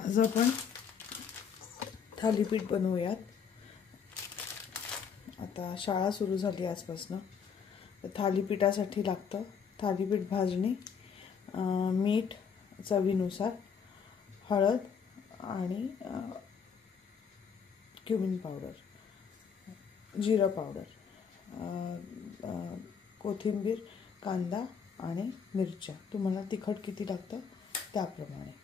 आज आपण थालीपीठ बनवूयात। आता शाळा सुरू झाली आजपासून। थालीपीठासाठी लागतं थालीपीठ भाजणी, मीठ चवीनुसार, हळद आणि क्युमिन पावडर, जिरा पावडर, कोथिंबीर, कांदा आणि मिरच्या। तुम्हाला तिखट किती लागतं त्याप्रमाणे।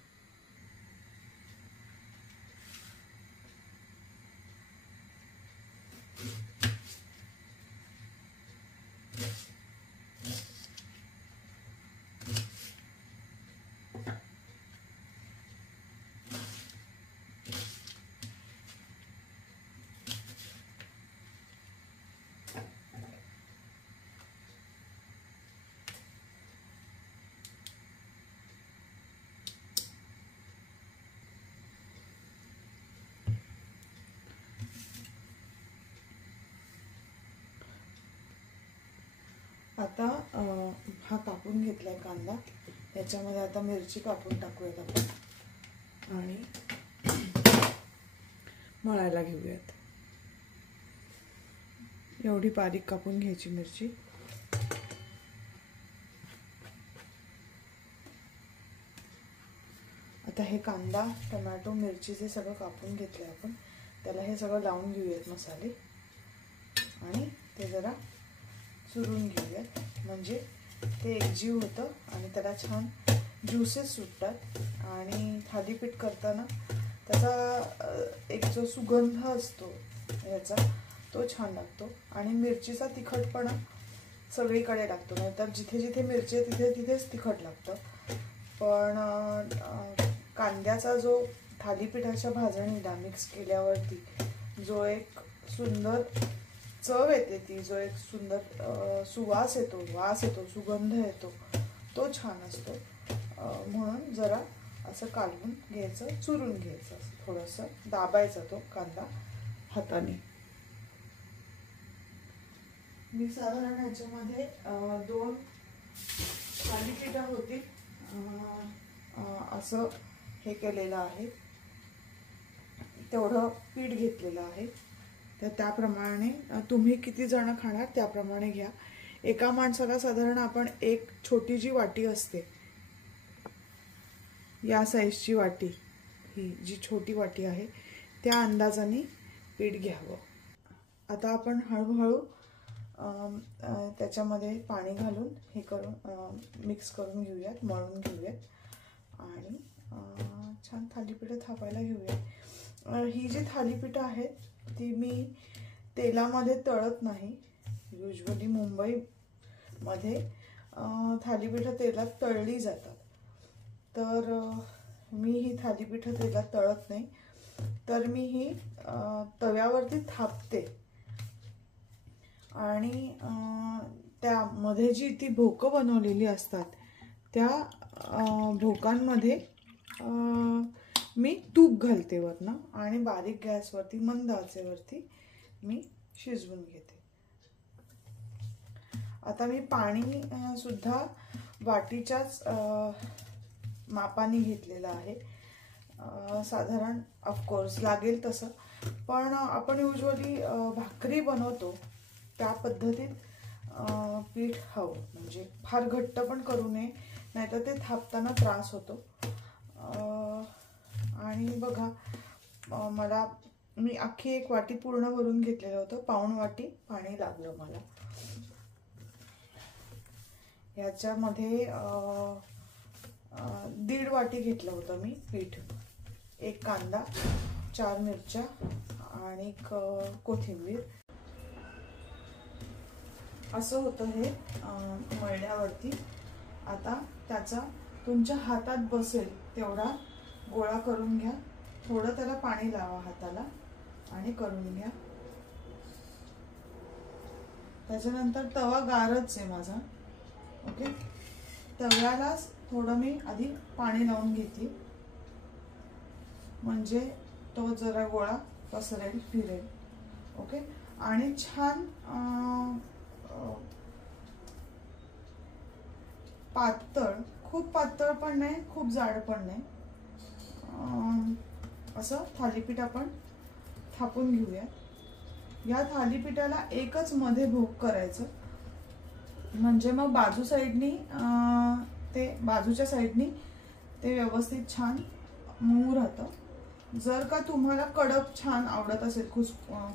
आता हा कापून घेतलाय कांदा, याच्यामध्ये आता मिरची कापून टाकूयात आपण आणि मळायला घेऊयात। एवढी बारीक कापून घ्यायची मिरची। आता हे कांदा, टोमॅटो, मिरची जे सगळं कापून घेतलंय आपण, त्याला हे सगळं लावून घेऊयात मसाले आणि ते जरा चुरून घेऊयात, म्हणजे ते एकजीव होतं आणि त्याला छान ज्युसेस सुटतात आणि थालीपीठ करताना त्याचा एक जो सुगंध असतो याचा तो छान लागतो आणि मिरचीचा तिखटपणा सगळीकडे लागतो। नाहीतर जिथे जिथे मिरची आहे तिथे तिथेच तिखट लागतं, पण कांद्याचा जो थालीपीठाच्या भाजणीला मिक्स केल्यावरती जो एक सुंदर चव येते, ती जो एक सुंदर सुवास येतो, वास येतो, सुगंध येतो, तो छान असतो। म्हणून जरा असं काढून घ्यायचं, चुरून घ्यायचं, थोडंसं दाबायचा तो कांदा हाताने। मी साधारण ह्याच्यामध्ये 2 थालीपीठ होती असं हे केलेलं आहे, तेवढं पीठ घेतलेलं आहे। तर त्याप्रमाणे तुम्ही किती जण खाणार त्याप्रमाणे घ्या। एका माणसाला साधारण आपण एक छोटी जी वाटी असते, या साईजची वाटी, ही जी छोटी वाटी आहे त्या अंदाजाने पीठ घ्यावं। आता आपण हळूहळू त्याच्यामध्ये पाणी घालून हे करून मिक्स करून घेऊयात, मळून घेऊयात आणि छान थालीपीठ थापायला घेऊयात। ही जी थालीपीठ आहेत ती मी तेलामध्ये तळत नाही। युजली मुंबईमध्ये थालीपीठ तेलात तळली जातात, तर मी ही थालीपीठ तेलात तळत नाही, तर मी ही तव्यावरती थापते आणि त्यामध्ये जी ती भोकं बनवलेली असतात त्या भोकांमध्ये मी तूप घालते वरनं आणि बारीक गॅसवरती मंद आचेवरती मी शिजवून घेते। आता मी पाणी सुद्धा वाटीच्याच मापाने घेतलेलं आहे, साधारण ऑफकोर्स लागेल तसं, पण आपण युजली भाकरी बनवतो त्या पद्धतीत पीठ हवं, म्हणजे फार घट्ट पण करू नये, नाहीतर ते थापताना त्रास होतो। आणि बघा, मी अख्खी एक वाटी पूर्ण भरून घेतलेलं होतं, पाऊण वाटी पाणी लागलं मला। याच्यामध्ये 1.5 वाटी घेतलं होतं मी पीठ, 1 कांदा, 4 मिरच्या आणि कोथिंबीर, असं होतं हे मळल्यावरती। आता त्याचा तुमच्या हातात बसेल तेवढा गोळा करून घ्या, थोडं त्याला पाणी लावा हाताला आणि करून घ्या। त्याच्यानंतर तवा गारच आहे माझा, ओके, तव्यालाच थोडं मी आधी पाणी लावून घेते, म्हणजे तो जरा गोळा पसरेल, फिरेल, ओके। आणि छान पातळ, खूप पातळ पण नाही, खूप जाड पण नाही, असं थालीपीठ आपण थापून घेऊया। या थालीपीठाला एकच मध्ये भोग करायचं, म्हणजे मग बाजूच्या साईडनी ते व्यवस्थित छान मऊ राहतं। जर का तुम्हाला कडक छान आवडत असेल,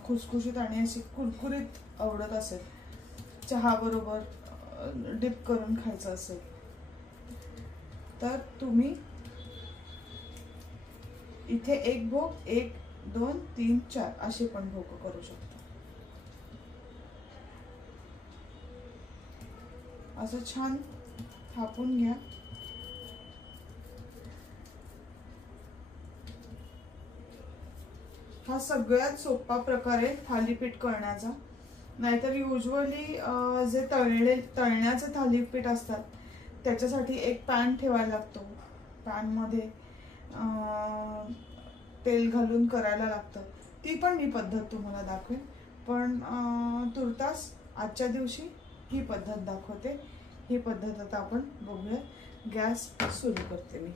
खुसखुशीत आणि अशी कुरकुरीत आवडत असेल, चहा बरोबर डिप करून खायचं असेल, तर तुम्ही इथे एक भोग 1 2 3 4 असे पण भोग करू शकता। असं छान थापून घ्या। हा सगळ्यात सोपा प्रकार आहे थालीपीठ करण्याचा। नाहीतर युजुअली जे तळण्याचे थालीपीठ असतात त्याच्यासाठी एक पॅन ठेवायला लागतो, पॅन मध्ये तेल घालून करायला लागतं। ती पण मी पद्धत तुम्हाला दाखवेन, पण तुर्तास आजच्या दिवशी ही पद्धत दाखवते। ही पद्धत आता आपण बघूया। गॅस सुरू करते मी।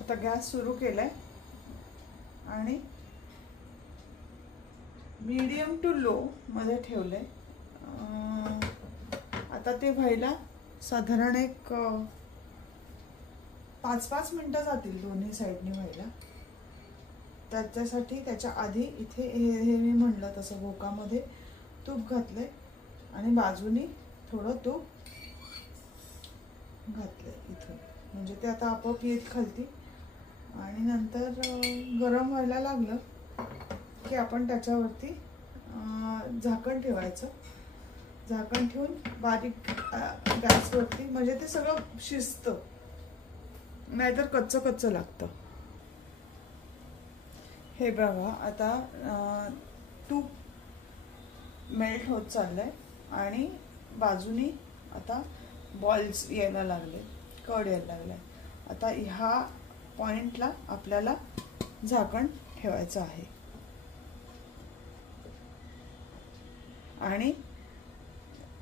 आता गॅस सुरू केलाय आणि मीडियम टू लो मध्ये ठेवलंय। आता ते व्हायला साधारण एक 5-5 मिनिटं जातील दोन्ही साईडनी व्हायला। त्याच्यासाठी त्याच्या आधी इथे हे मी म्हणलं तसं भोकामध्ये तूप घातलंय आणि बाजूनी थोडं तूप घातलंय इथून, म्हणजे ते आता आपोआप येत खालती। आणि नंतर गरम व्हायला लागलं की आपण त्याच्यावरती झाकण ठेवायचं। झाकण ठेवून बारीक गॅसवरती, म्हणजे ते सगळं शिजतं, नाहीतर कच्चं लागतं। हे बघा आता तूप मेल्ट होत चाललंय आणि बाजूनी आता बॉल्स यायला लागले, कड यायला लागले। आता ह्या पॉइंटला आपल्याला झाकण ठेवायचं आहे आणि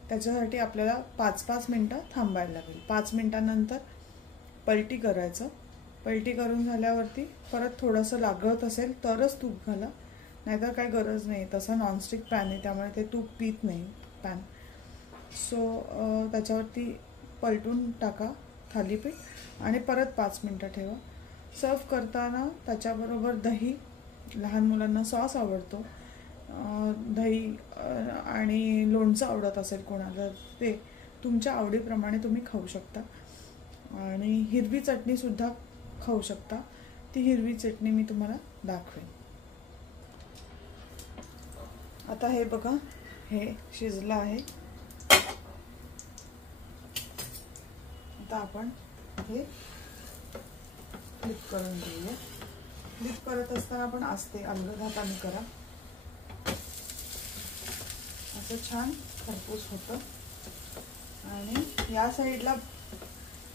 त्याच्यासाठी आपल्याला 5-5 मिनिटं थांबायला लागेल। 5 मिनिटांनंतर पलटी करायचं। पलटी करून झाल्यावरती परत थोडंसं लागत असेल तरच तूप घाला, नाहीतर काय गरज नाही। तसा नॉनस्टिक पॅन आहे त्यामुळे ते तूप पीत नाही पॅन। सो त्याच्यावरती पलटून टाका थालीपीठ आणि परत 5 मिनिटं ठेवा। सर्व करताना त्याच्याबरोबर दही, लहान मुलांना सॉस आवडतो, दही आणि लोणचं आवडत असेल कोणाला ते तुमच्या आवडीप्रमाणे तुम्ही खाऊ शकता। आणि हिरवी चटणी सुद्धा खाऊ शकता। ती हिरवी चटणी मी तुम्हाला दाखवेन। आता हे बघा, हे शिजलं आहे। आता आपण हे फ्लिप करून घेऊया। फ्लिप करत असताना आपण आस्ते अलगद हाताने करा, असं छान खरपूस होतं। आणि या साईडला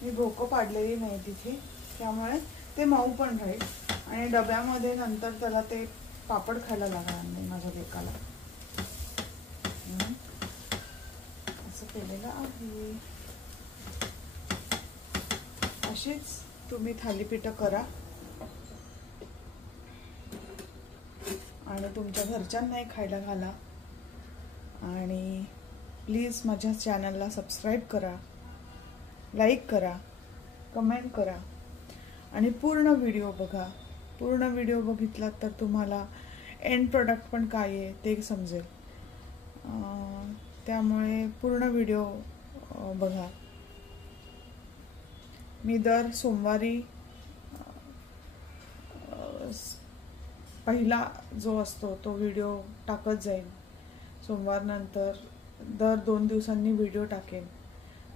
मी भोकं पाडलेली नाही तिथे, त्यामुळे ते मऊ पण राहील आणि डब्यामध्ये नंतर त्याला ते पापड खायला लागणार नाही माझ्या लेकाला। असं केलेलं आहे। अशीच तुम्ही थालीपीठ करा आणि तुमच्या घरच्यांनाही खायला घाला। आणि प्लीज माझ्या चॅनलला सबस्क्राईब करा, लाईक करा, कमेंट करा आणि पूर्ण व्हिडिओ बघा। पूर्ण व्हिडिओ बघितलात तर तुम्हाला एंड प्रोडक्ट पण काय आहे ते समजेल, त्यामुळे पूर्ण व्हिडिओ बघा। मी दर सोमवारी पहिला जो असतो तो व्हिडिओ टाकत जाईल। सोमवार नंतर दर 2 दिवसांनी व्हिडिओ टाकेन।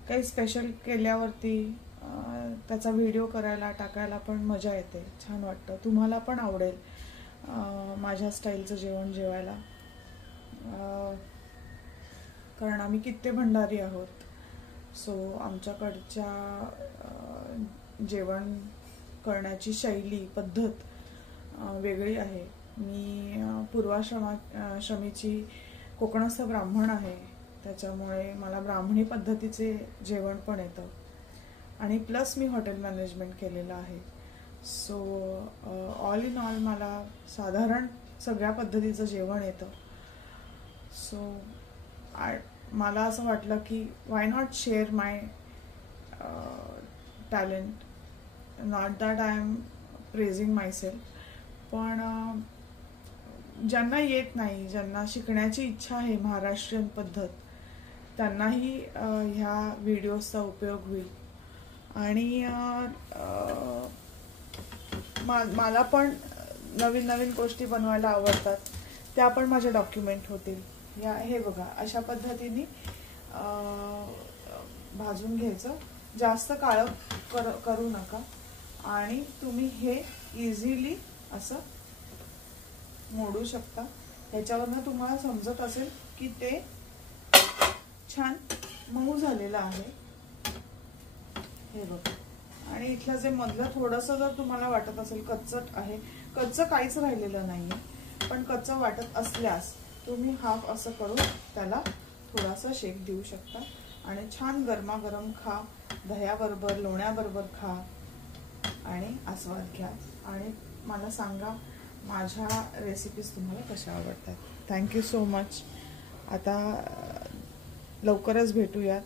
काही स्पेशल केल्यावरती त्याचा व्हिडिओ करायला टाकायला पण मजा येते, छान वाटतं। तुम्हाला पण आवडेल माझ्या स्टाईलचं जेवण जेवायला, कारण आम्ही किती भंडारी आहोत। सो आमच्याकडच्या जेवण करण्याची शैली पद्धत वेगळी आहे। मी पूर्वाश्रमीची कोकणस्थ ब्राह्मण आहे, त्याच्यामुळे मला ब्राह्मणी पद्धतीचे जेवण पण येतं आणि प्लस मी हॉटेल मॅनेजमेंट केलेलं आहे. सो ऑल इन ऑल मला साधारण सगळ्या पद्धतीचं जेवण येतं. सो मला असं वाटलं की why not share my talent. Not that I am praising myself, पण ज्यांना येत नाही, ज्यांना शिकण्याची इच्छा आहे महाराष्ट्रीयन पद्धत, त्यांनाही ह्या व्हिडिओजचा उपयोग होईल. आणि मला पण नवीन नवीन गोष्टी बनवायला आवडतात, त्या पण माझ्या डॉक्युमेंट होतील. हे बघा, अशा पद्धतीने भाजून घ्यायचं. जास्त काळं करू नका आणि तुम्ही हे इझिली असं मोडू शकता. ह्याच्यावरनं तुम्हाला समजत असेल की ते छान मऊ झालेलं आहे. हे बघा. आणि इथलं जे मधलं थोडंसं जर तुम्हाला वाटत असेल कच्चट आहे, कच्चं काहीच राहिलेलं नाहीये, पण कच्चं वाटत असल्यास तुम्ही हाफ असं करून त्याला थोडासा शेक देऊ शकता आणि छान गरमागरम खा, दह्याबरोबर, लोण्याबरोबर खा आणि आस्वाद घ्या. आणि मला सांगा माझ्या रेसिपीज तुम्हाला कशा आवडतात. Thank you so much. आता लवकरच भेटूयात.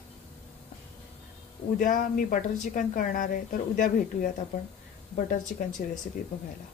उद्या मी बटर चिकन करणार आहे, तर उद्या भेटूयात आपण बटर चिकनची रेसिपी बघायला.